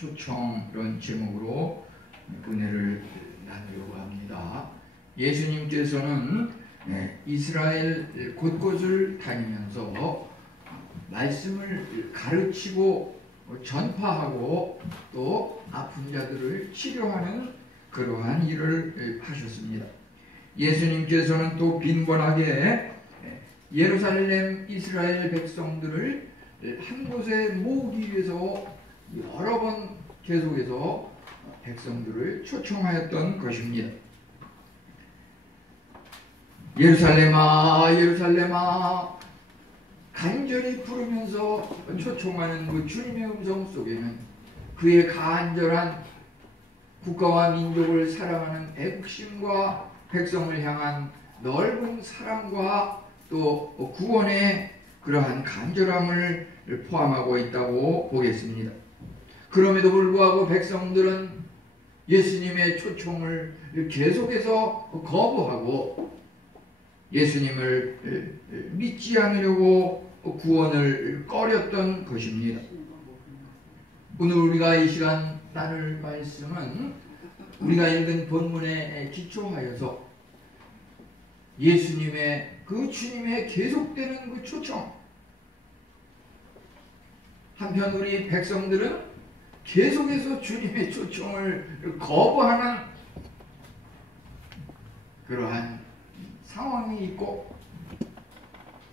초청 이런 제목으로 은혜를 나누려고 합니다. 예수님께서는 이스라엘 곳곳을 다니면서 말씀을 가르치고 전파하고 또 아픈 자들을 치료하는 그러한 일을 하셨습니다. 예수님께서는 또 빈번하게 예루살렘 이스라엘 백성들을 한 곳에 모으기 위해서 여러 번 계속해서 백성들을 초청하였던 것입니다. 예루살렘아 예루살렘아 간절히 부르면서 초청하는 그 주님의 음성 속에는 그의 간절한 국가와 민족을 사랑하는 애국심과 백성을 향한 넓은 사랑과 또 구원의 그러한 간절함을 포함하고 있다고 보겠습니다. 그럼에도 불구하고 백성들은 예수님의 초청을 계속해서 거부하고 예수님을 믿지 않으려고 구원을 꺼렸던 것입니다. 오늘 우리가 이 시간 나눌 말씀은 우리가 읽은 본문에 기초하여서 예수님의 그 주님의 계속되는 그 초청, 한편 우리 백성들은 계속해서 주님의 초청을 거부하는 그러한 상황이 있고,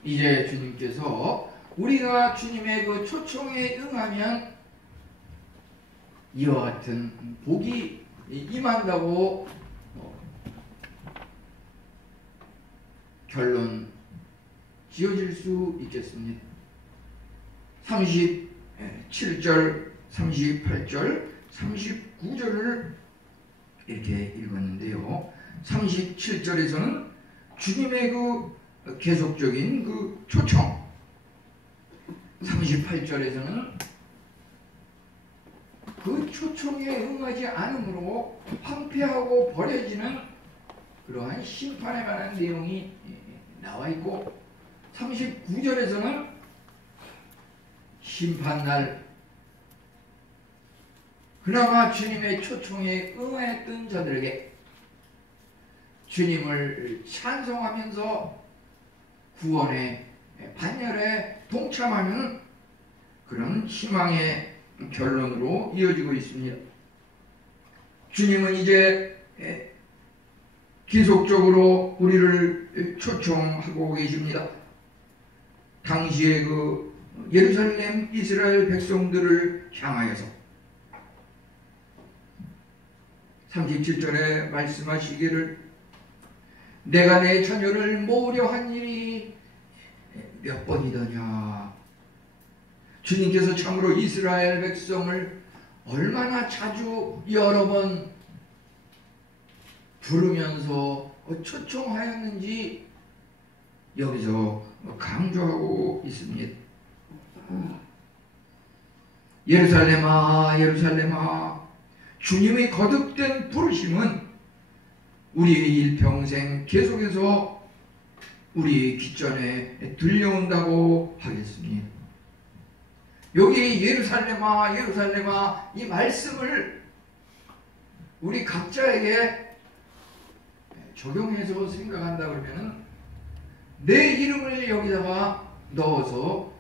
이제 주님께서 우리가 주님의 그 초청에 응하면 이와 같은 복이 임한다고 결론 지어질 수 있겠습니다. 37절, 38절, 39절을 이렇게 읽었는데요. 37절에서는 주님의 그 계속적인 그 초청, 38절에서는 그 초청에 응하지 않으므로 황폐하고 버려지는 그러한 심판에 관한 내용이 나와 있고, 39절에서는 심판날 그나마 주님의 초청에 응하였던 자들에게 주님을 찬송하면서 구원의 반열에 동참하는 그런 희망의 결론으로 이어지고 있습니다. 주님은 이제 계속적으로 우리를 초청하고 계십니다. 당시에 그 예루살렘 이스라엘 백성들을 향하여서 37절에 말씀하시기를 내가 내 자녀를 모으려 한 일이 몇 번이더냐. 주님께서 참으로 이스라엘 백성을 얼마나 자주 여러 번 부르면서 초청하였는지 여기서 강조하고 있습니다. 예루살렘아 예루살렘아, 주님의 거듭된 부르심은 우리 일평생 계속해서 우리 귓전에 들려온다고 하겠습니다. 여기 예루살렘아 예루살렘아 이 말씀을 우리 각자에게 적용해서 생각한다 그러면 내 이름을 여기다가 넣어서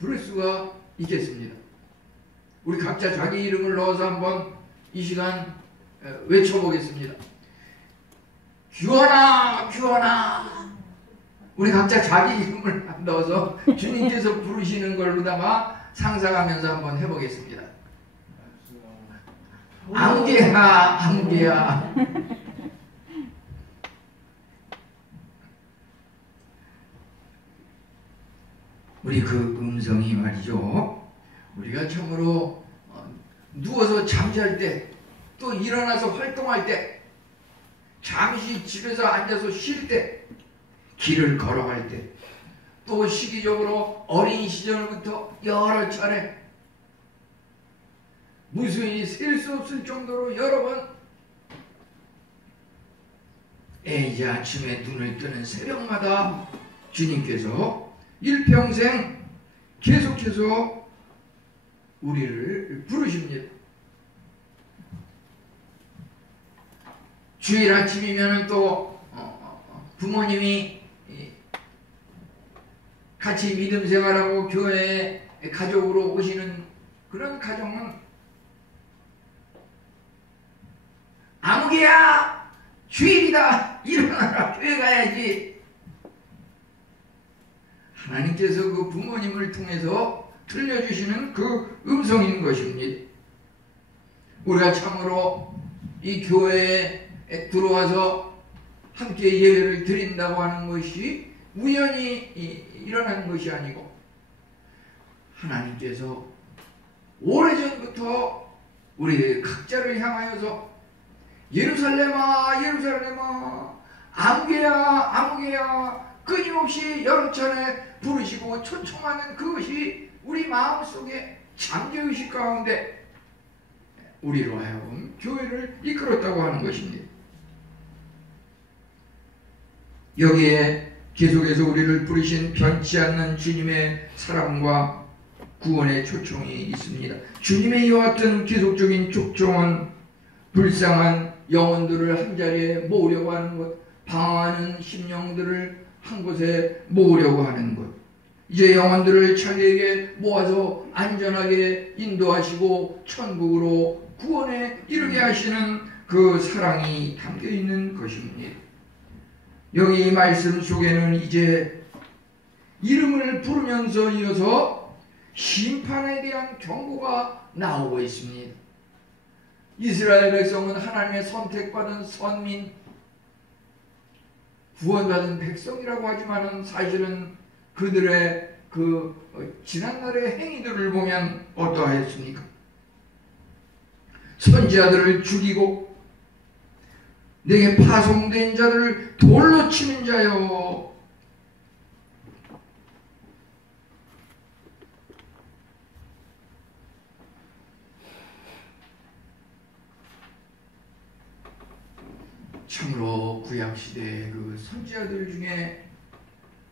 부를 수가 있겠습니다. 우리 각자 자기 이름을 넣어서 한번 이 시간 외쳐보겠습니다. 귀원아 귀원아. 우리 각자 자기 이름을 넣어서 주님께서 부르시는 걸로다가 상상하면서 한번 해보겠습니다. 안개야 안개야. 우리 그 음성이 말이죠, 우리가 참으로 누워서 잠잘 때, 또 일어나서 활동할 때, 잠시 집에서 앉아서 쉴 때, 길을 걸어갈 때, 또 시기적으로 어린 시절부터 여러 차례 무수히 셀 수 없을 정도로 여러 번 이제 아침에 눈을 뜨는 새벽마다 주님께서 일평생 계속해서 우리를 부르십니다. 주일 아침이면 또 부모님이 같이 믿음 생활하고 교회에 가족으로 오시는 그런 가정은 아무개야 주일이다 일어나라 교회 가야지. 하나님께서 그 부모님을 통해서 들려주시는 그 음성인 것입니다. 우리가 참으로 이 교회에 들어와서 함께 예배를 드린다고 하는 것이 우연히 일어난 것이 아니고 하나님께서 오래전부터 우리 각자를 향하여서 예루살렘아 예루살렘아 아무개야 아무개야 끊임없이 여름철에 부르시고 초청하는 그것이 우리 마음속에 잠재의식 가운데 우리로 하여금 교회를 이끌었다고 하는 것입니다. 여기에 계속해서 우리를 부르신 변치 않는 주님의 사랑과 구원의 초청이 있습니다. 주님의 이와 같은 계속적인 초청은 불쌍한 영혼들을 한자리에 모으려고 하는 것, 방황하는 심령들을 한 곳에 모으려고 하는 것, 이제 영혼들을 자기에게 모아서 안전하게 인도하시고 천국으로 구원에 이르게 하시는 그 사랑이 담겨있는 것입니다. 여기 이 말씀 속에는 이제 이름을 부르면서 이어서 심판에 대한 경고가 나오고 있습니다. 이스라엘 백성은 하나님의 선택받은 선민, 구원받은 백성이라고 하지만 사실은 그들의 그 지난날의 행위들을 보면 어떠하였습니까? 선지자들을 죽이고 내게 파송된 자를 돌로 치는 자요, 참으로 구약시대의 그 선지자들 중에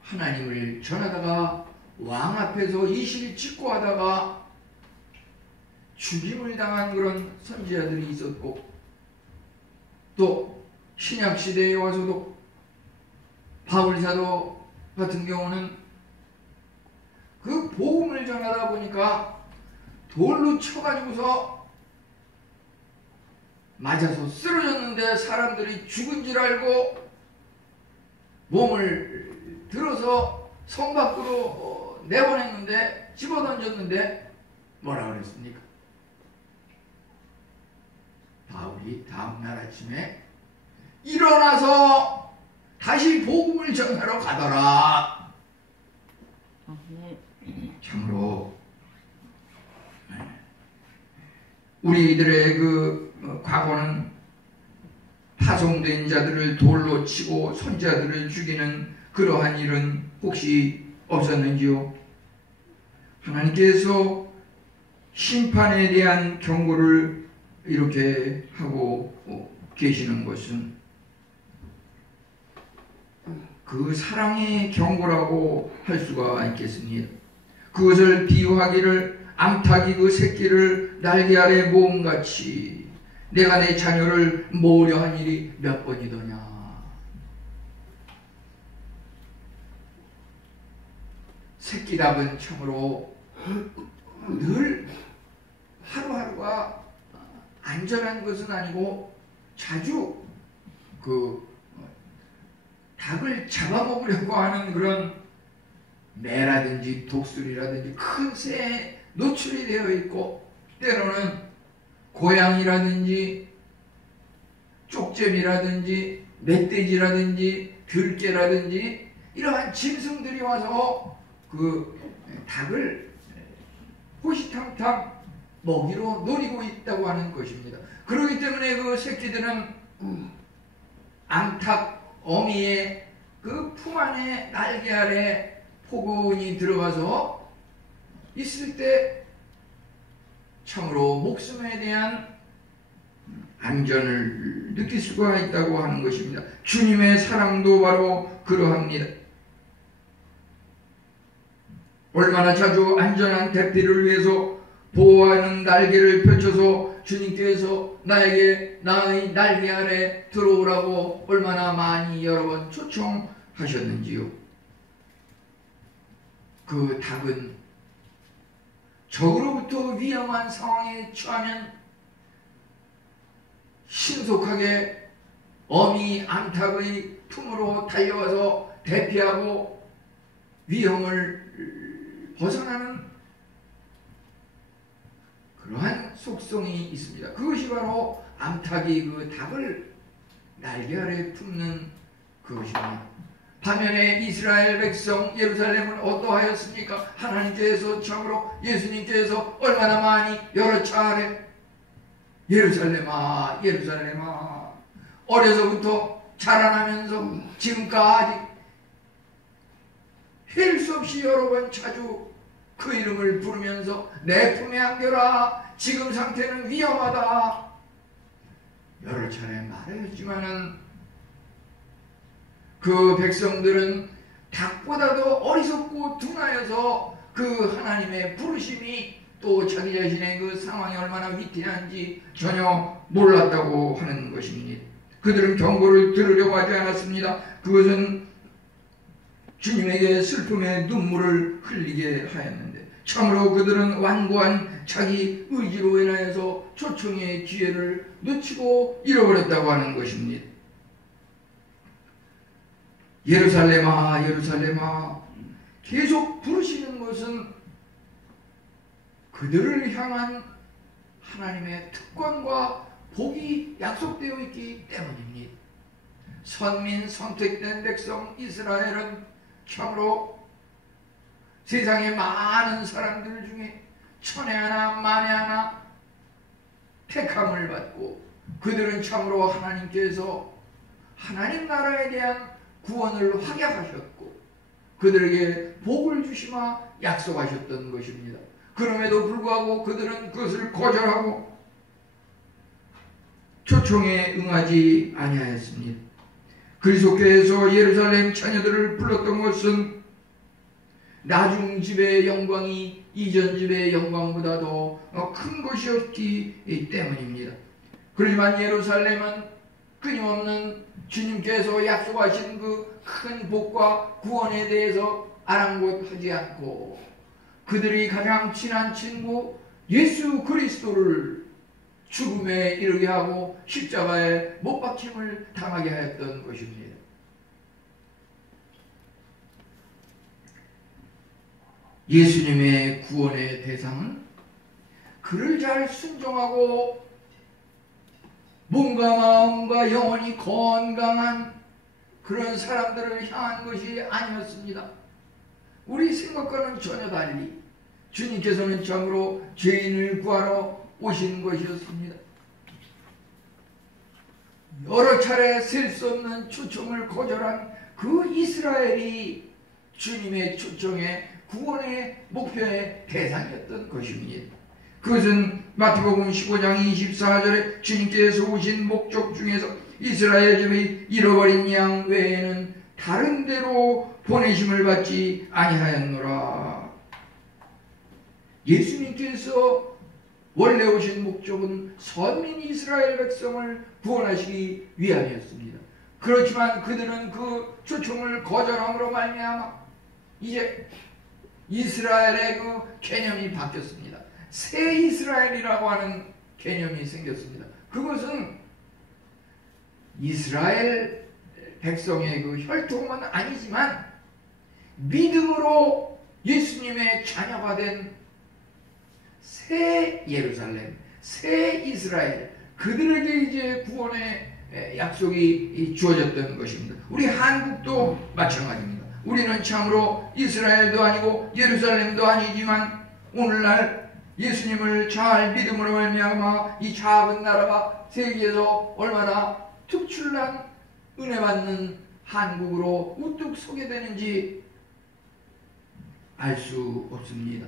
하나님을 전하다가 왕 앞에서 이실 직고하다가 죽임을 당한 그런 선지자들이 있었고, 또 신약시대에 와서도 바울사도 같은 경우는 그 복음을 전하다 보니까 돌로 쳐가지고서 맞아서 쓰러졌는데 사람들이 죽은 줄 알고 몸을 들어서 성 밖으로 내보냈는데, 집어던졌는데 뭐라 그랬습니까? 바울이 다음날 아침에 일어나서 다시 복음을 전하러 가더라. 참으로 우리들의 그 과거는 파송된 자들을 돌로 치고 선자들을 죽이는 그러한 일은 혹시 없었는지요? 하나님께서 심판에 대한 경고를 이렇게 하고 계시는 것은 그 사랑의 경고라고 할 수가 있겠습니다. 그것을 비유하기를 암탉이 그 새끼를 날개 아래 모음같이 내가 내 자녀를 모으려 한 일이 몇 번이더냐. 새끼답은 참으로 늘 하루하루가 안전한 것은 아니고 자주 그 닭을 잡아먹으려고 하는 그런 매라든지 독수리라든지 큰 새에 노출이 되어 있고, 때로는 고양이라든지 쪽제비라든지 멧돼지라든지 들깨라든지 이러한 짐승들이 와서 그 닭을 호시탐탐 먹이로 노리고 있다고 하는 것입니다. 그렇기 때문에 그 새끼들은 암탉 어미의 그 품 안에 날개 아래 포근히 들어가서 있을 때 참으로 목숨에 대한 안전을 느낄 수가 있다고 하는 것입니다. 주님의 사랑도 바로 그러합니다. 얼마나 자주 안전한 대피를 위해서 보호하는 날개를 펼쳐서 주님께서 나에게 나의 날개 아래 들어오라고 얼마나 많이 여러 번 초청하셨는지요. 그 닭은 적으로부터 위험한 상황에 처하면 신속하게 어미 암탉의 품으로 달려와서 대피하고 위험을 벗어나는 그러한 속성이 있습니다. 그것이 바로 암탉이 그 닭을 날개 아래 품는 그것입니다. 반면에 이스라엘 백성 예루살렘은 어떠하였습니까? 하나님께서 참으로 예수님께서 얼마나 많이 여러 차례 예루살렘아 예루살렘아 어려서부터 자라나면서 지금까지 헬 수 없이 여러 번 자주 그 이름을 부르면서 내 품에 안겨라, 지금 상태는 위험하다, 여러 차례 말했지만은 그 백성들은 닭보다도 어리석고 둔하여서 그 하나님의 부르심이 또 자기 자신의 그 상황이 얼마나 위태한지 전혀 몰랐다고 하는 것입니다. 그들은 경고를 들으려고 하지 않았습니다. 그것은 주님에게 슬픔의 눈물을 흘리게 하였는데 참으로 그들은 완고한 자기 의지로 인하여서 초청의 기회를 놓치고 잃어버렸다고 하는 것입니다. 예루살렘아 예루살렘아 계속 부르시는 것은 그들을 향한 하나님의 특권과 복이 약속되어 있기 때문입니다. 선민 선택된 백성 이스라엘은 참으로 세상의 많은 사람들 중에 천에 하나 만에 하나 택함을 받고 그들은 참으로 하나님께서 하나님 나라에 대한 구원을 확약하셨고 그들에게 복을 주시마 약속하셨던 것입니다. 그럼에도 불구하고 그들은 그것을 거절하고 초청에 응하지 아니하였습니다. 그리스도께서 예루살렘 자녀들을 불렀던 것은 나중 집의 영광이 이전 집의 영광보다도 큰 것이었기 때문입니다. 그렇지만 예루살렘은 끊임없는 주님께서 약속하신 그 큰 복과 구원에 대해서 아랑곳하지 않고 그들이 가장 친한 친구 예수 그리스도를 죽음에 이르게 하고 십자가에 못 박힘을 당하게 하였던 것입니다. 예수님의 구원의 대상은 그를 잘 순종하고 몸과 마음과 영혼이 건강한 그런 사람들을 향한 것이 아니었습니다. 우리 생각과는 전혀 달리 주님께서는 참으로 죄인을 구하러 오신 것이었습니다. 여러 차례 셀 수 없는 초청을 거절한 그 이스라엘이 주님의 초청의 구원의 목표의 대상이었던 것입니다. 그것은 마태복음 15장 24절에 주님께서 오신 목적 중에서 이스라엘 집이 잃어버린 양 외에는 다른 데로 보내심을 받지 아니하였노라. 예수님께서 원래 오신 목적은 선민 이스라엘 백성을 구원하시기 위함이었습니다. 그렇지만 그들은 그 초청을 거절함으로 말미암아 이제 이스라엘의 그 개념이 바뀌었습니다. 새 이스라엘이라고 하는 개념이 생겼습니다. 그것은 이스라엘 백성의 그 혈통은 아니지만 믿음으로 예수님의 자녀가 된 새 예루살렘, 새 이스라엘, 그들에게 이제 구원의 약속이 주어졌던 것입니다. 우리 한국도 마찬가지입니다. 우리는 참으로 이스라엘도 아니고 예루살렘도 아니지만 오늘날 예수님을 잘 믿음으로 말미암아 이 작은 나라가 세계에서 얼마나 특출난 은혜 받는 한국으로 우뚝 서게 되는지 알 수 없습니다.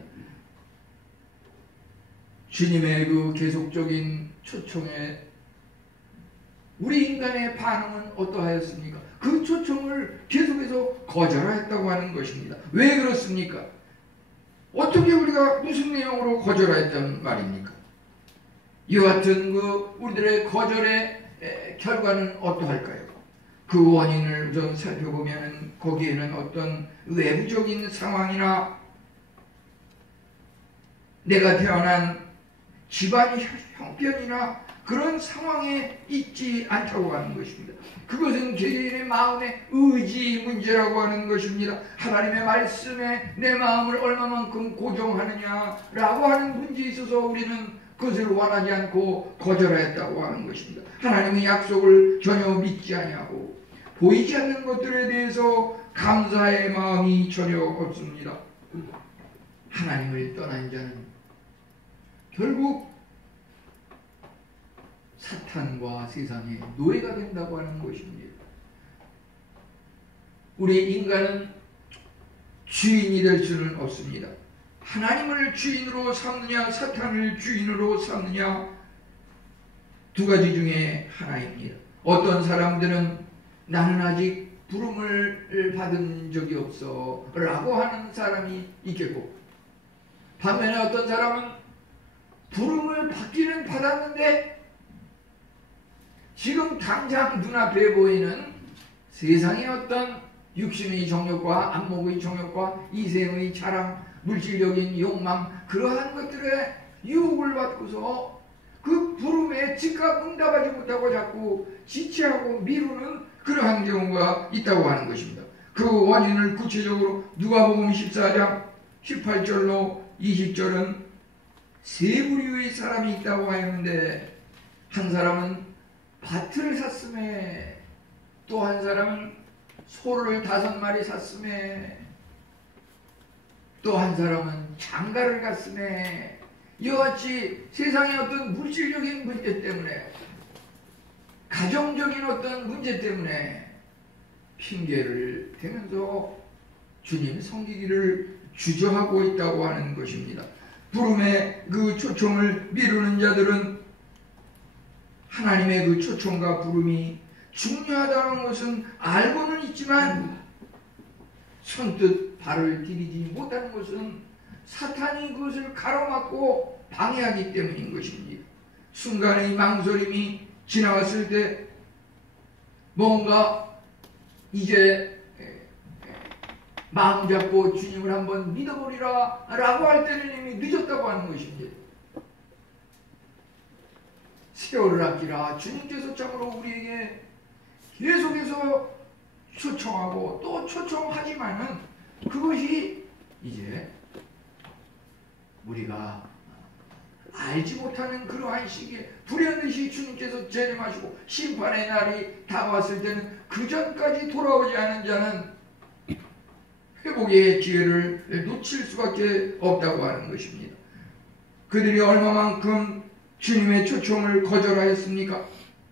주님의 그 계속적인 초청에 우리 인간의 반응은 어떠하였습니까? 그 초청을 계속해서 거절했다고 하는 것입니다. 왜 그렇습니까? 어떻게 우리가 무슨 내용으로 거절했단 말입니까? 이와 같은 우리들의 거절의 결과는 어떠할까요? 그 원인을 우선 살펴보면 거기에는 어떤 외부적인 상황이나 내가 태어난 집안 형편이나 그런 상황에 있지 않다고 하는 것입니다. 그것은 개인의 마음의 의지 문제라고 하는 것입니다. 하나님의 말씀에 내 마음을 얼마만큼 고정하느냐라고 하는 문제에 있어서 우리는 그것을 원하지 않고 거절했다고 하는 것입니다. 하나님의 약속을 전혀 믿지 아니하고 보이지 않는 것들에 대해서 감사의 마음이 전혀 없습니다. 하나님을 떠난 자는 결국 사탄과 세상의 노예가 된다고 하는 것입니다. 우리 인간은 주인이 될 수는 없습니다. 하나님을 주인으로 삼느냐 사탄을 주인으로 삼느냐 두 가지 중에 하나입니다. 어떤 사람들은 나는 아직 부름을 받은 적이 없어 라고 하는 사람이 있겠고, 반면에 어떤 사람은 부름을 받기는 받았는데 지금 당장 눈앞에 보이는 세상의 어떤 육신의 정욕과 안목의 정욕과 이생의 자랑, 물질적인 욕망, 그러한 것들에 유혹을 받고서 그 부름에 즉각 응답하지 못하고 자꾸 지체하고 미루는 그러한 경우가 있다고 하는 것입니다. 그 원인을 구체적으로 누가복음 14장 18절로 20절은 세 부류의 사람이 있다고 하는데, 한 사람은 밭을 샀음에, 또 한 사람은 소를 5마리 샀음에, 또 한 사람은 장가를 갔음에, 이와 같이 세상의 어떤 물질적인 문제 때문에, 가정적인 어떤 문제 때문에 핑계를 대면서 주님 섬기기를 주저하고 있다고 하는 것입니다. 부름의 그 초청을 미루는 자들은 하나님의 그 초청과 부름이 중요하다는 것은 알고는 있지만 선뜻 발을 디디지 못하는 것은 사탄이 그것을 가로막고 방해하기 때문인 것입니다. 순간의 망설임이 지나갔을 때 뭔가 이제 마음 잡고 주님을 한번 믿어보리라 라고 할 때는 이미 늦었다고 하는 것입니다. 세월을 아끼라 주님께서 참으로 우리에게 계속해서 초청하고 또 초청하지만은 그것이 이제 우리가 알지 못하는 그러한 시기에 불현듯이 주님께서 재림하시고 심판의 날이 다가왔을 때는 그 전까지 돌아오지 않은 자는 회복의 기회를 놓칠 수밖에 없다고 하는 것입니다. 그들이 얼마만큼 주님의 초청을 거절하였습니까?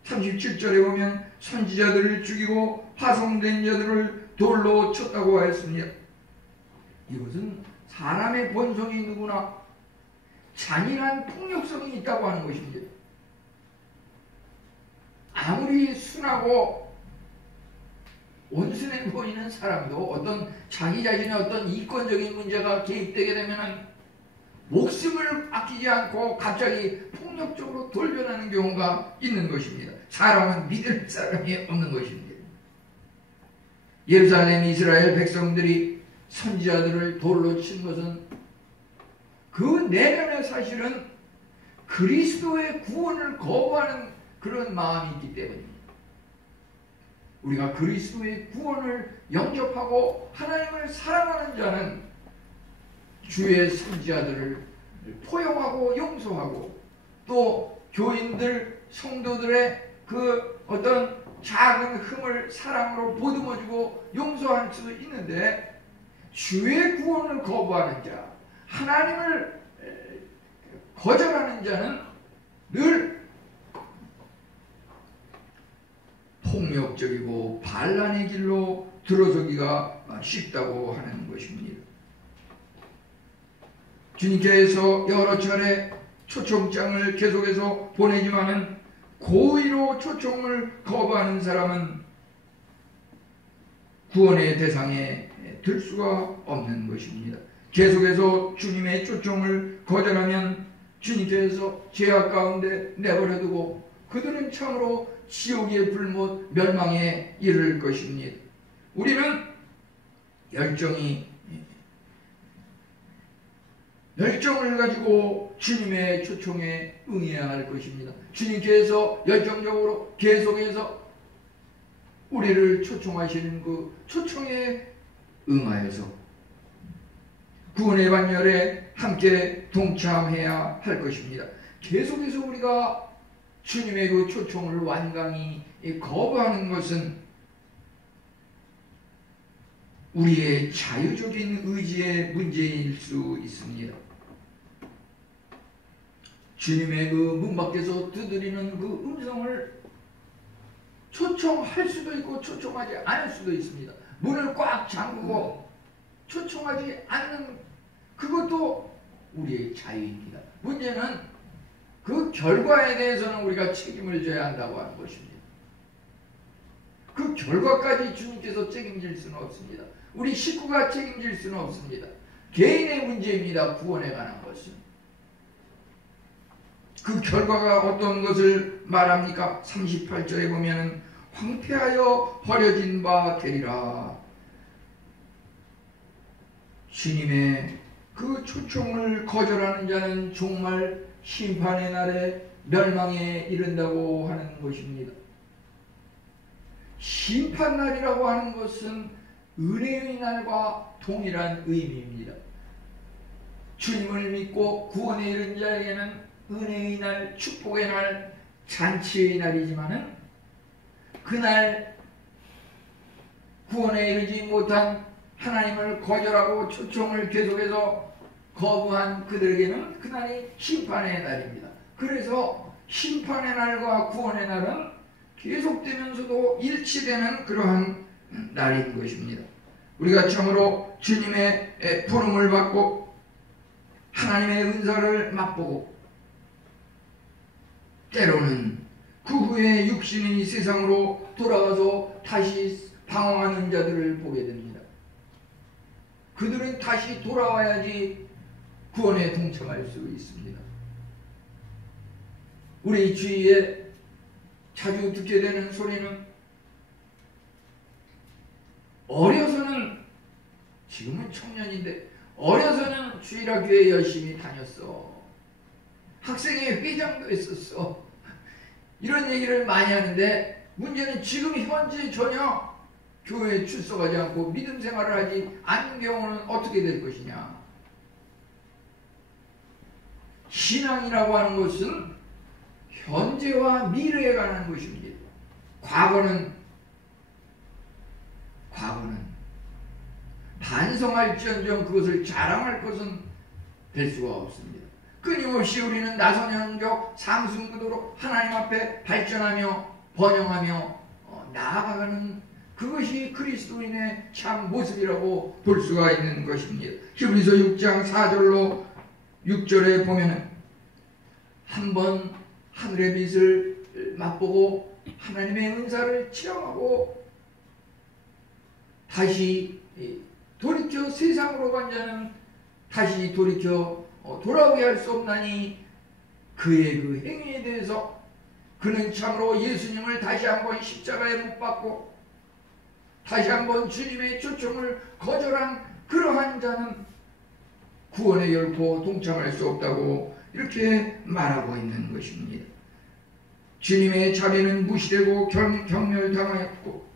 37절에 보면 선지자들을 죽이고 파송된 자들을 돌로 쳤다고 하였습니다. 이것은 사람의 본성이 누구나 잔인한 폭력성이 있다고 하는 것입니다. 아무리 순하고 온순해 보이는 사람도 어떤 자기 자신의 어떤 이권적인 문제가 개입되게 되면 목숨을 아끼지 않고 갑자기 폭력적으로 돌변하는 경우가 있는 것입니다. 사람은 믿을 사람이 없는 것입니다. 예루살렘 이스라엘 백성들이 선지자들을 돌로 친 것은 그 내면에 사실은 그리스도의 구원을 거부하는 그런 마음이 있기 때문입니다. 우리가 그리스도의 구원을 영접하고 하나님을 사랑하는 자는 주의 선지자들을 포용하고 용서하고 또 교인들, 성도들의 그 어떤 작은 흠을 사랑으로 보듬어주고 용서할 수 있는데, 주의 구원을 거부하는 자, 하나님을 거절하는 자는 늘 폭력적이고 반란의 길로 들어서기가 쉽다고 하는 것입니다. 주님께서 여러 차례 초청장을 계속해서 보내지만은 고의로 초청을 거부하는 사람은 구원의 대상에 들 수가 없는 것입니다. 계속해서 주님의 초청을 거절하면 주님께서 죄악 가운데 내버려두고 그들은 참으로 지옥의 불못 멸망에 이를 것입니다. 우리는 열정을 가지고 주님의 초청에 응해야 할 것입니다. 주님께서 열정적으로 계속해서 우리를 초청하시는 그 초청에 응하여서 구원의 반열에 함께 동참해야 할 것입니다. 계속해서 우리가 주님의 그 초청을 완강히 거부하는 것은 우리의 자유적인 의지의 문제일 수 있습니다. 주님의 그 문 밖에서 두드리는 그 음성을 초청할 수도 있고 초청하지 않을 수도 있습니다. 문을 꽉 잠그고 초청하지 않는 그것도 우리의 자유입니다. 문제는 그 결과에 대해서는 우리가 책임을 져야 한다고 하는 것입니다. 그 결과까지 주님께서 책임질 수는 없습니다. 우리 식구가 책임질 수는 없습니다. 개인의 문제입니다. 구원에 관한 것은. 그 결과가 어떤 것을 말합니까? 38절에 보면은 황폐하여 버려진 바 되리라. 주님의 그 초청을 거절하는 자는 정말 심판의 날에 멸망에 이른다고 하는 것입니다. 심판날이라고 하는 것은 은혜의 날과 동일한 의미입니다. 주님을 믿고 구원에 이른 자에게는 은혜의 날, 축복의 날, 잔치의 날이지만은 그날 구원에 이르지 못한 하나님을 거절하고 초청을 계속해서 거부한 그들에게는 그날이 심판의 날입니다. 그래서 심판의 날과 구원의 날은 계속되면서도 일치되는 그러한 날인 것입니다. 우리가 참으로 주님의 부름을 받고 하나님의 은사를 맛보고 때로는 그 후에 육신이 세상으로 돌아가서 다시 방황하는 자들을 보게 됩니다. 그들은 다시 돌아와야지 구원에 동참할 수 있습니다. 우리 주위에 자주 듣게 되는 소리는 어려서는, 지금은 청년인데 어려서는 주일학교에 열심히 다녔어. 학생회 회장도 했었어. 이런 얘기를 많이 하는데 문제는 지금 현재 전혀 교회에 출석하지 않고 믿음 생활을 하지 않는 경우는 어떻게 될 것이냐. 신앙이라고 하는 것은 현재와 미래에 관한 것입니다. 과거는 반성할지언정 그것을 자랑할 것은 될 수가 없습니다. 끊임없이 우리는 나선형적 상승구도로 하나님 앞에 발전하며 번영하며 나아가는 그것이 그리스도인의 참 모습이라고 볼 수가 있는 것입니다. 히브리서 6장 4절로 6절에 보면은 한번 하늘의 빛을 맛보고 하나님의 은사를 체험하고 다시 돌이켜 세상으로 간 자는 다시 돌이켜 돌아오게 할 수 없나니 그의 그 행위에 대해서 그는 참으로 예수님을 다시 한번 십자가에 못 박고 다시 한번 주님의 초청을 거절한 그러한 자는 구원에 결코 동참할 수 없다고 이렇게 말하고 있는 것입니다. 주님의 자비는 무시되고 경멸당하였고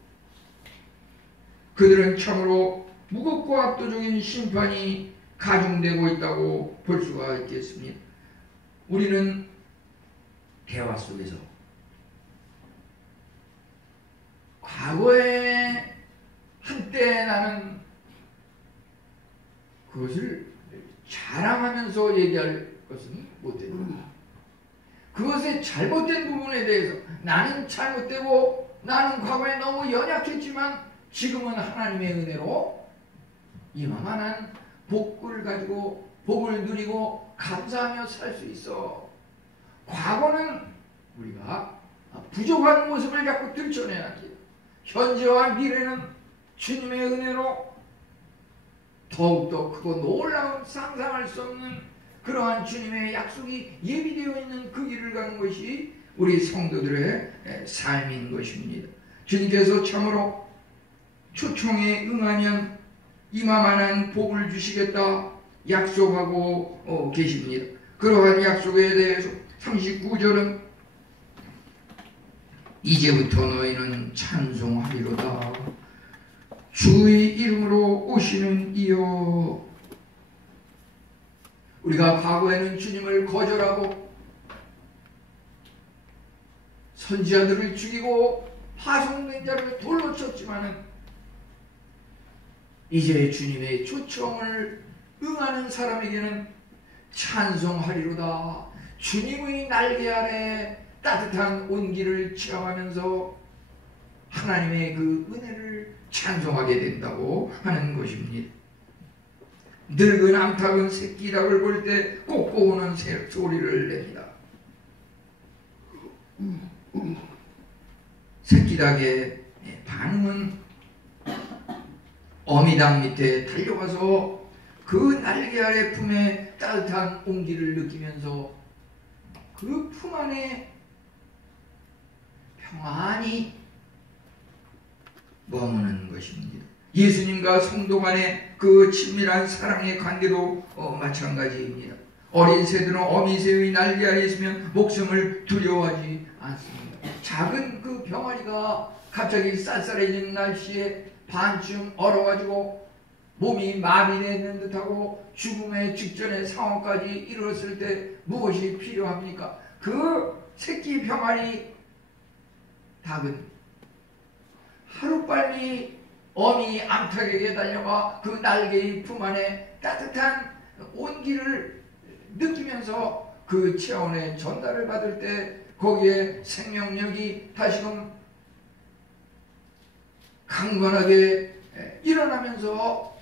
그들은 참으로 무겁고 압도적인 심판이 가중되고 있다고 볼 수가 있겠습니다. 우리는 대화 속에서 과거에 한때 나는 그것을 자랑하면서 얘기할 것은 못됩니다. 그것의 잘못된 부분에 대해서 나는 잘못되고 나는 과거에 너무 연약했지만 지금은 하나님의 은혜로 이만한 복을 가지고 복을 누리고 감사하며 살 수 있어. 과거는 우리가 부족한 모습을 자꾸 들춰내야 합니다. 현재와 미래는 주님의 은혜로 더욱더 크고 놀라운 상상할 수 없는 그러한 주님의 약속이 예비되어 있는 그 길을 가는 것이 우리 성도들의 삶인 것입니다. 주님께서 참으로 초청에 응하면 이마만한 복을 주시겠다 약속하고 계십니다. 그러한 약속에 대해서 39절은 이제부터 너희는 찬송하리로다. 주의 이름으로 오시는 이여. 우리가 과거에는 주님을 거절하고 선지자들을 죽이고 파송된 자를 돌로 쳤지만은 이제 주님의 초청을 응하는 사람에게는 찬송하리로다. 주님의 날개 아래 따뜻한 온기를 체험하면서 하나님의 그 은혜를 찬송하게 된다고 하는 것입니다. 늙은 암탉은 새끼 닭을 볼 때 꼬꼬우는 소리를 냅니다. 새끼 닭의 반응은 어미닭 밑에 달려가서 그 날개 아래 품에 따뜻한 온기를 느끼면서 그 품 안에 평안히 머무는 것입니다. 예수님과 성도 간의 그 친밀한 사랑의 관계도 마찬가지입니다. 어린 새들은 어미 새의 날개 아래 있으면 목숨을 두려워하지 않습니다. 작은 그 병아리가 갑자기 쌀쌀해지는 날씨에 반쯤 얼어가지고 몸이 마비되는 듯하고 죽음의 직전의 상황까지 이르렀을 때 무엇이 필요합니까? 그 새끼 병아리 닭은 하루빨리 어미 암탉에게 달려가 그 날개의 품 안에 따뜻한 온기를 느끼면서 그 체온의 전달을 받을 때 거기에 생명력이 다시금 강건하게 일어나면서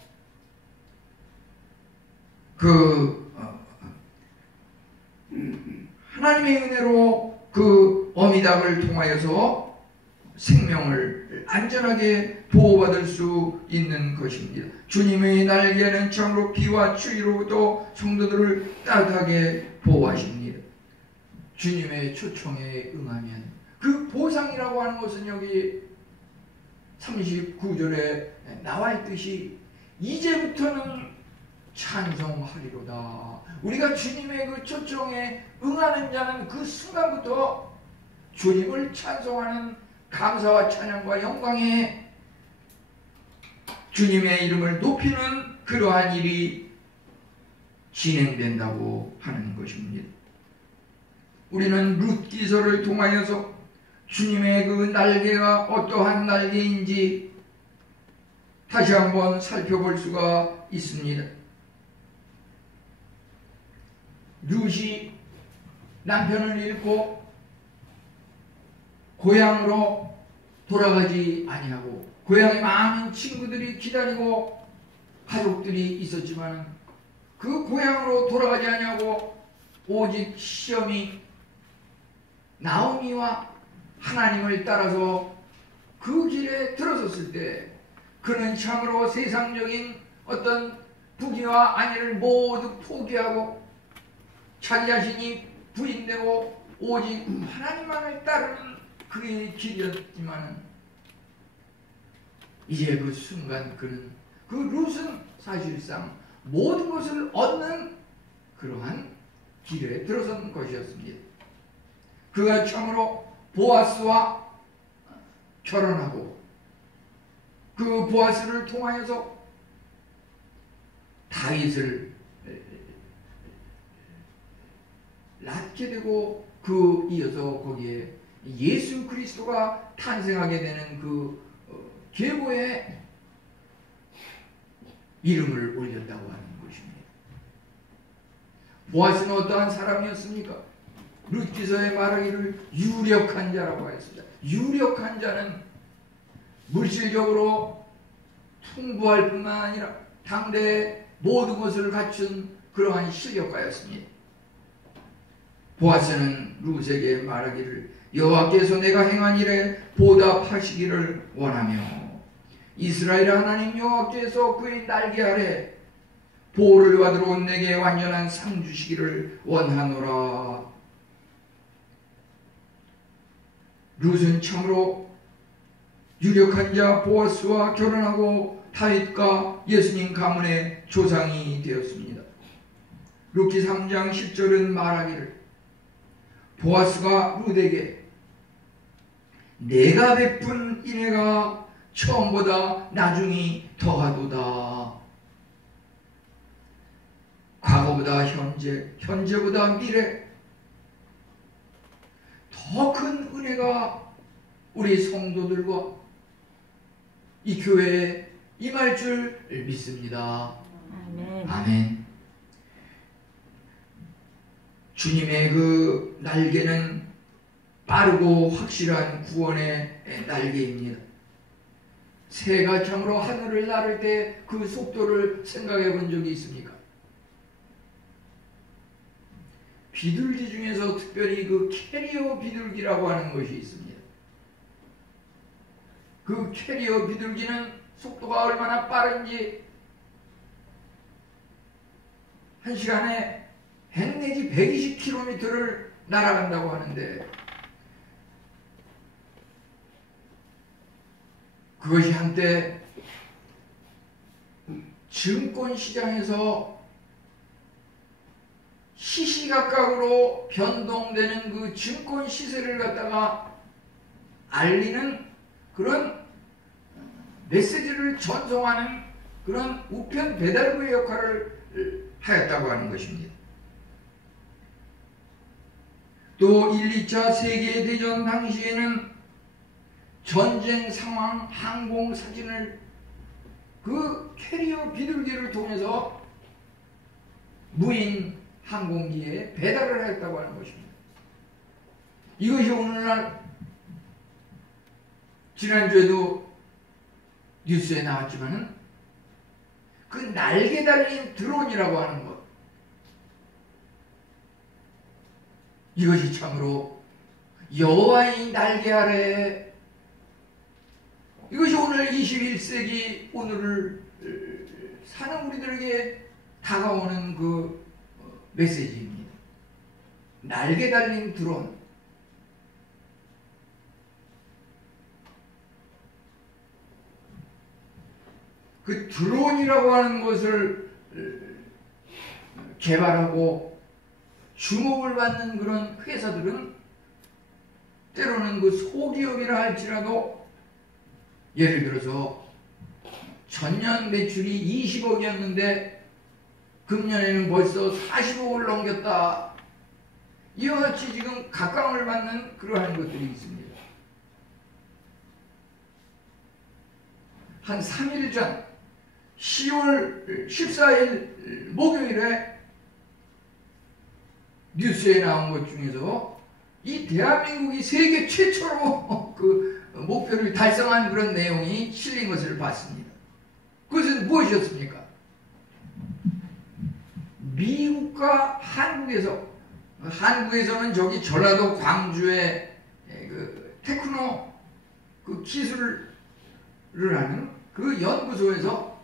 하나님의 은혜로 그 어미닭을 통하여서 생명을 안전하게 보호받을 수 있는 것입니다. 주님의 날개는 참으로 비와 추위로부터 성도들을 따뜻하게 보호하십니다. 주님의 초청에 응하면 그 보상이라고 하는 것은 여기 39절에 나와 있듯이 이제부터는 찬송하리로다. 우리가 주님의 그 초청에 응하는 자는 그 순간부터 주님을 찬송하는 감사와 찬양과 영광에 주님의 이름을 높이는 그러한 일이 진행된다고 하는 것입니다. 우리는 룻기서를 통하여서 주님의 그 날개가 어떠한 날개인지 다시 한번 살펴볼 수가 있습니다. 룻이 남편을 잃고 고향으로 돌아가지 아니하고 고향에 많은 친구들이 기다리고 가족들이 있었지만 그 고향으로 돌아가지 아니하고 오직 시험이 나오미와 하나님을 따라서 그 길에 들어섰을 때 그는 참으로 세상적인 어떤 부귀와 안위를 모두 포기하고 자기 자신이 부인되고 오직 하나님만을 따르는 그의 길이었지만 이제 그 순간 그는 그 룻은 사실상 모든 것을 얻는 그러한 길에 들어선 것이었습니다. 그가 참으로 보아스와 결혼하고 그 보아스를 통하여서 다윗을 낳게 되고 그 이어서 거기에 예수 그리스도가 탄생하게 되는 그 계보에 이름을 올렸다고 하는 것입니다. 보아스는 어떠한 사람이었습니까? 룻기서에 말하기를 유력한 자라고 했습니다. 유력한 자는 물질적으로 풍부할 뿐만 아니라 당대의 모든 것을 갖춘 그러한 실력가였습니다. 보아스는 룻에게 말하기를 여호와께서 내가 행한 일에 보답하시기를 원하며 이스라엘 하나님 여호와께서 그의 날개 아래 보호를 받으러 온 내게 완전한 상 주시기를 원하노라. 룻은 참으로 유력한 자 보아스와 결혼하고 다윗과 예수님 가문의 조상이 되었습니다. 룻기 3장 10절은 말하기를 보아스가 룻에게 내가 베푼 인애가 처음보다 나중이 더하도다. 과거보다 현재, 현재보다 미래, 더 큰 은혜가 우리 성도들과 이 교회에 임할 줄 믿습니다. 아멘. 아멘. 주님의 그 날개는 빠르고 확실한 구원의 날개입니다. 새가 참으로 하늘을 나를 때 그 속도를 생각해 본 적이 있습니까? 비둘기 중에서 특별히 그 캐리어 비둘기라고 하는 것이 있습니다. 그 캐리어 비둘기는 속도가 얼마나 빠른지 1시간에 100 내지 120km를 날아간다고 하는데 그것이 한때 증권시장에서 시시각각으로 변동되는 그 증권 시세를 갖다가 알리는 그런 메시지를 전송하는 그런 우편 배달부의 역할을 하였다고 하는 것입니다. 또 1, 2차 세계대전 당시에는 전쟁 상황 항공 사진을 그 캐리어 비둘기를 통해서 무인 항공기에 배달을 했다고 하는 것입니다. 이것이 오늘날 지난주에도 뉴스에 나왔지만은 그 날개 달린 드론이라고 하는 것, 이것이 참으로 여호와의 날개 아래, 이것이 오늘 21세기 오늘을 사는 우리들에게 다가오는 그 메시지입니다. 날개 달린 드론. 그 드론이라고 하는 것을 개발하고 주목을 받는 그런 회사들은 때로는 그 소기업이라 할지라도 예를 들어서 전년 매출이 20억이었는데 금년에는 벌써 40억을 넘겼다. 이와 같이 지금 각광을 받는 그러한 것들이 있습니다. 한 3일 전 10월 14일 목요일에 뉴스에 나온 것 중에서 이 대한민국이 세계 최초로 그 목표를 달성한 그런 내용이 실린 것을 봤습니다. 그것은 무엇이었습니까? 미국과 한국에서는 저기 전라도 광주에 그 테크노 그 기술을 하는 그 연구소에서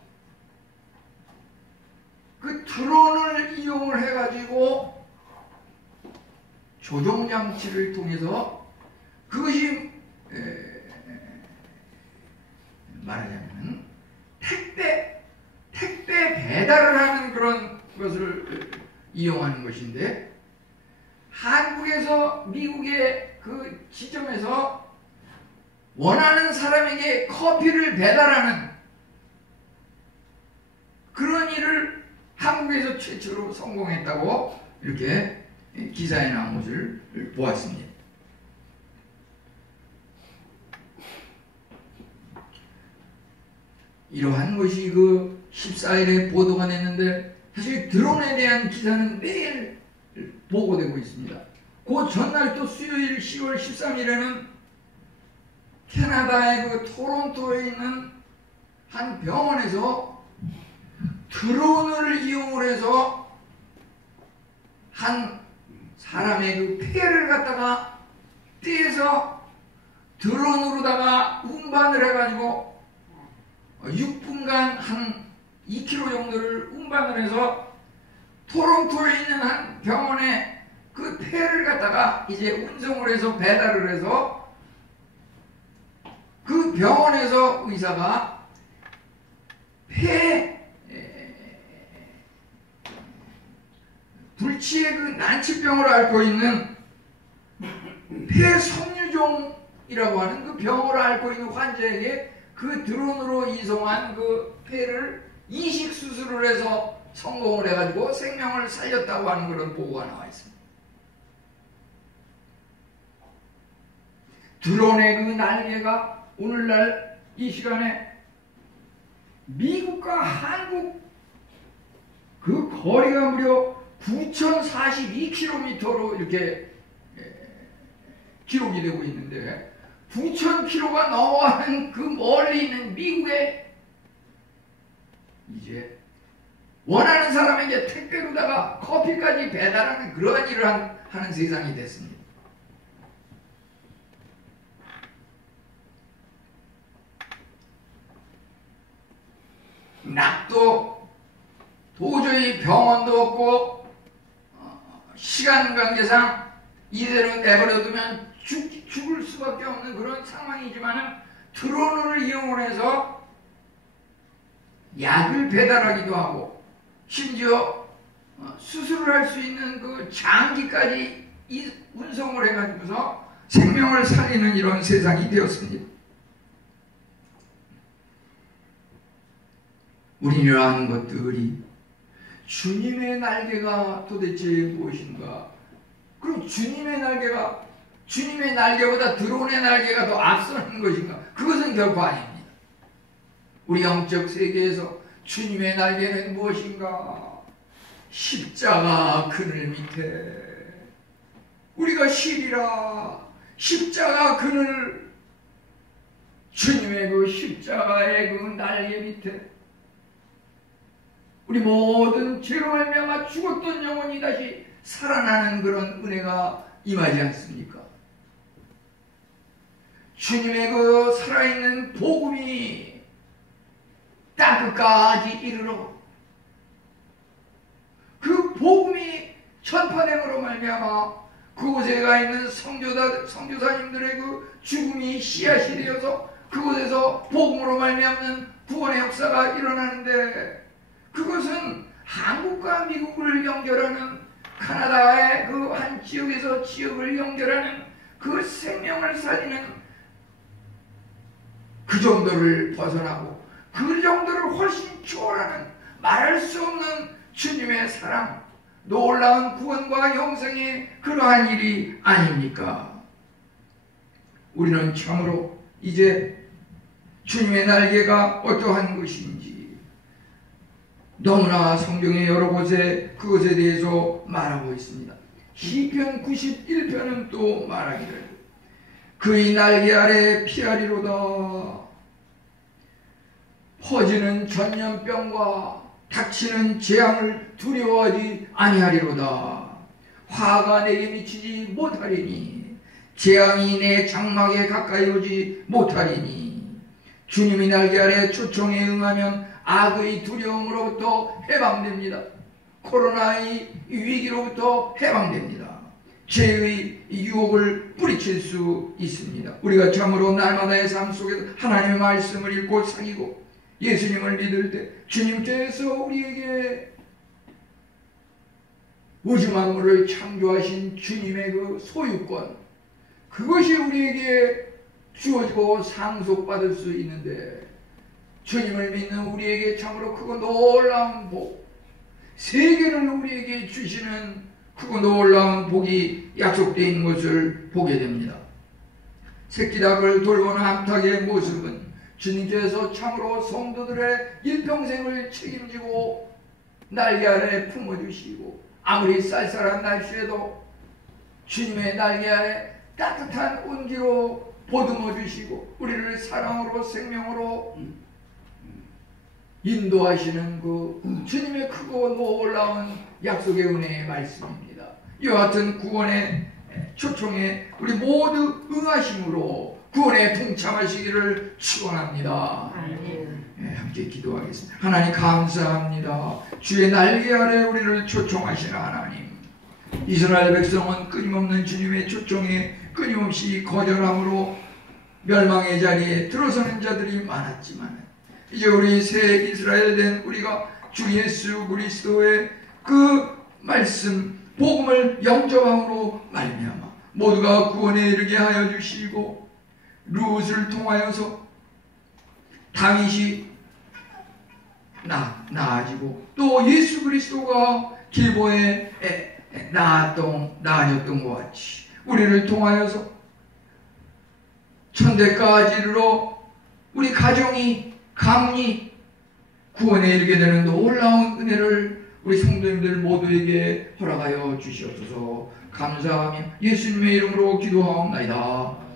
그 드론을 이용을 해가지고 조종장치를 통해서 그것이 말하자면 택배 배달을 하는 그런 것을 이용하는 것인데, 한국에서 미국의 그 지점에서 원하는 사람에게 커피를 배달하는 그런 일을 한국에서 최초로 성공했다고 이렇게 기사에 나온 것을 보았습니다. 이러한 것이 그 14일에 보도가 됐는데, 사실 드론에 대한 기사는 매일 보고되고 있습니다. 그 전날 또 수요일 10월 13일에는 캐나다의 그 토론토에 있는 한 병원에서 드론을 이용을 해서 한 사람의 그 폐를 갖다가 떼서 드론으로다가 운반을 해가지고 6분간 한 2kg 정도를 운반을 해서 토론토에 있는 한 병원에 그 폐를 갖다가 이제 운송을 해서 배달을 해서 그 병원에서 의사가 폐 불치의 그 난치병을 앓고 있는 폐섬유종이라고 하는 그 병을 앓고 있는 환자에게 그 드론으로 이송한 그 폐를 이식 수술을 해서 성공을 해가지고 생명을 살렸다고 하는 그런 보고가 나와 있습니다. 드론의 그 날개가 오늘날 이 시간에 미국과 한국 그 거리가 무려 9,042km로 이렇게 기록이 되고 있는데 9,000km가 넘어가는 그 멀리 있는 미국에 이제 원하는 사람에게 택배로다가 커피까지 배달하는 그러한 일을 하는 세상이 됐습니다. 납도 도저히 병원도 없고 시간 관계상 이대로 내버려두면 죽을 수밖에 없는 그런 상황이지만 드론을 이용해서 약을 배달하기도 하고 심지어 수술을 할 수 있는 그 장기까지 운송을 해가지고서 생명을 살리는 이런 세상이 되었습니다. 우리는 하는 것들이 주님의 날개가 도대체 무엇인가? 그럼 주님의 날개보다 드론의 날개가 더 앞서는 것인가? 그것은 결코 아닙니다. 우리 영적 세계에서 주님의 날개는 무엇인가? 십자가 그늘 밑에 우리가 쉬리라. 십자가 그늘, 주님의 그 십자가의 그 날개 밑에 우리 모든 죄로 말미암아 죽었던 영혼이 다시 살아나는 그런 은혜가 임하지 않습니까? 주님의 그 살아있는 복음이 땅끝까지 이르러 그 복음이 전파됨으로 말미암아 그곳에 가 있는 선교사님들의 그 죽음이 씨앗이 되어서 그곳에서 복음으로 말미암는 구원의 역사가 일어나는데 그것은 한국과 미국을 연결하는 카나다의 그 한 지역에서 지역을 연결하는 그 생명을 살리는 그 정도를 벗어나고 그 정도를 훨씬 초월하는 말할 수 없는 주님의 사랑, 놀라운 구원과 영생의 그러한 일이 아닙니까? 우리는 참으로 이제 주님의 날개가 어떠한 것인지 너무나 성경의 여러 곳에 그것에 대해서 말하고 있습니다. 시편 91편은 또 말하기를 그의 날개 아래 피하리로다. 퍼지는 전염병과 닥치는 재앙을 두려워하지 아니하리로다. 화가 내게 미치지 못하리니 재앙이 내 장막에 가까이 오지 못하리니 주님이 날개 아래 초청에 응하면 악의 두려움으로부터 해방됩니다. 코로나의 위기로부터 해방됩니다. 죄의 유혹을 뿌리칠 수 있습니다. 우리가 참으로 날마다의 삶 속에서 하나님의 말씀을 읽고 사귀고 예수님을 믿을 때 주님께서 우리에게 우주 만물을 창조하신 주님의 그 소유권, 그것이 우리에게 주어지고 상속받을 수 있는데 주님을 믿는 우리에게 참으로 크고 놀라운 복, 세계를 우리에게 주시는 크고 놀라운 복이 약속되어 있는 것을 보게 됩니다. 새끼닭을 돌보는 암탉의 모습은 주님께서 참으로 성도들의 일평생을 책임지고 날개 아래 품어주시고 아무리 쌀쌀한 날씨에도 주님의 날개 아래 따뜻한 온기로 보듬어 주시고 우리를 사랑으로 생명으로 인도하시는 그 주님의 크고 놀라운 약속의 은혜의 말씀입니다. 이와 같은 구원의 초청에 우리 모두 응하심으로 구원에 동참하시기를 축원합니다. 함께 기도하겠습니다. 하나님 감사합니다. 주의 날개 아래 우리를 초청하시는 하나님, 이스라엘 백성은 끊임없는 주님의 초청에 끊임없이 거절함으로 멸망의 자리에 들어서는 자들이 많았지만, 이제 우리 새 이스라엘 된 우리가 주 예수 그리스도의 그 말씀 복음을 영접함으로 말미암아 모두가 구원에 이르게 하여 주시고, 룻을 통하여서 다윗이 나아지고 또 예수 그리스도가 길보에 나아졌던 것 같이 우리를 통하여서 천대까지 이르러 우리 가정이 감리 구원에 이르게 되는 놀라운 은혜를 우리 성도님들 모두에게 허락하여 주시옵소서. 감사하며 예수님의 이름으로 기도하옵나이다.